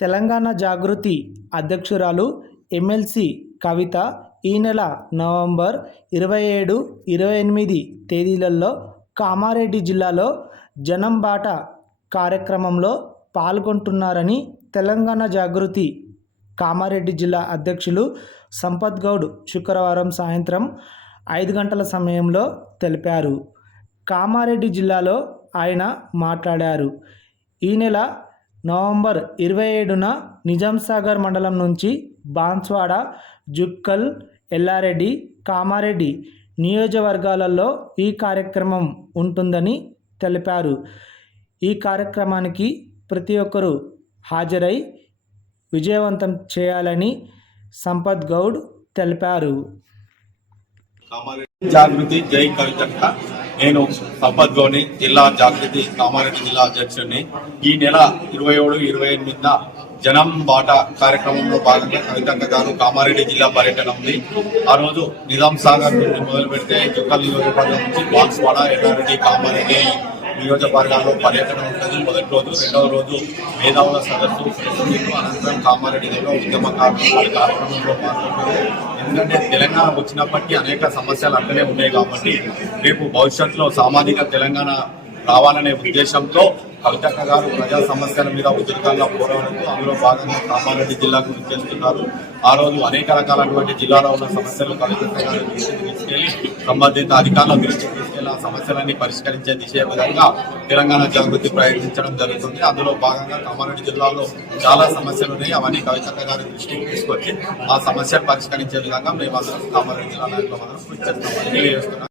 తెలంగాణ జాగృతి అధ్యక్షురాలు ఎమ్మెల్సీ కవిత ఈ నెల నవంబర్ ఇరవై ఏడు ఇరవై ఎనిమిది తేదీలలో కామారెడ్డి జిల్లాలో జనం బాట కార్యక్రమంలో పాల్గొంటున్నారని తెలంగాణ జాగృతి కామారెడ్డి జిల్లా అధ్యక్షులు సంపత్ గౌడ్ శుక్రవారం సాయంత్రం ఐదు గంటల సమయంలో తెలిపారు. కామారెడ్డి జిల్లాలో ఆయన మాట్లాడారు. ఈ నెల నవంబర్ ఇరవై ఏడున నిజాం సాగర్ మండలం నుంచి బాన్స్వాడ జుక్కల్ ఎల్లారెడ్డి కామారెడ్డి నియోజకవర్గాలలో ఈ కార్యక్రమం ఉంటుందని తెలిపారు. ఈ కార్యక్రమానికి ప్రతి ఒక్కరూ హాజరై విజయవంతం చేయాలని సంపత్ గౌడ్ తెలిపారు. జాగృతి జై కవితక్క. నేను సంపత్ గౌని జిల్లా జాగృతి కామారెడ్డి జిల్లా అధ్యక్షుడిని. ఈ నెల ఇరవై ఏడు ఇరవై ఎనిమిదిన జనం బాట కార్యక్రమంలో భాగంగా కవితంగా గారు కామారెడ్డి జిల్లా పర్యటన ఉంది. ఆ రోజు నిజాం సాగర్ నుండి మొదలు పెడితే చుక్కల్ నియోజకవర్గం నుంచి బాక్స్వాడ ఎల్లారెడ్డి కామారెడ్డి నియోజకవర్గాల్లో పర్యటన ఉంటుంది. మొదటి రోజు రెండవ రోజు మేధావుల సదస్సు అనంతరం కామారెడ్డి జిల్లా ఉద్యమకారులు కార్యక్రమంలో పాల్గొంటారు ఎందుకంటే తెలంగాణ వచ్చినప్పటికీ అనేక సమస్యలు అక్కడే ఉన్నాయి కాబట్టి రేపు భవిష్యత్తులో సామాజిక తెలంగాణ రావాలనే ఉద్దేశంతో కవితక్క గారు ప్రజా సమస్యల మీద ఉద్యోగాల్లో పోరాడుతూ అందులో భాగంగా కామారెడ్డి జిల్లాకు చేస్తున్నారు ఆ రోజు అనేక రకాలైనటువంటి జిల్లాలో ఉన్న సమస్యలు కవితక్క గారు తీసుకెళ్ళి సంబంధిత అధికారుల దృష్టికి తీసుకెళ్ళి ఆ సమస్యలన్నీ పరిష్కరించే దిశ విధంగా తెలంగాణ జాగృతి ప్రయత్నించడం జరుగుతుంది. అందులో భాగంగా కామారెడ్డి జిల్లాలో చాలా సమస్యలు ఉన్నాయి. అవన్నీ కవితక్క గారి దృష్టికి తీసుకొచ్చి ఆ సమస్యలు పరిష్కరించే విధంగా మేము అందరం కామారెడ్డి జిల్లా నాయకులు అందరం కృషి చేస్తామని తెలియజేస్తున్నాం.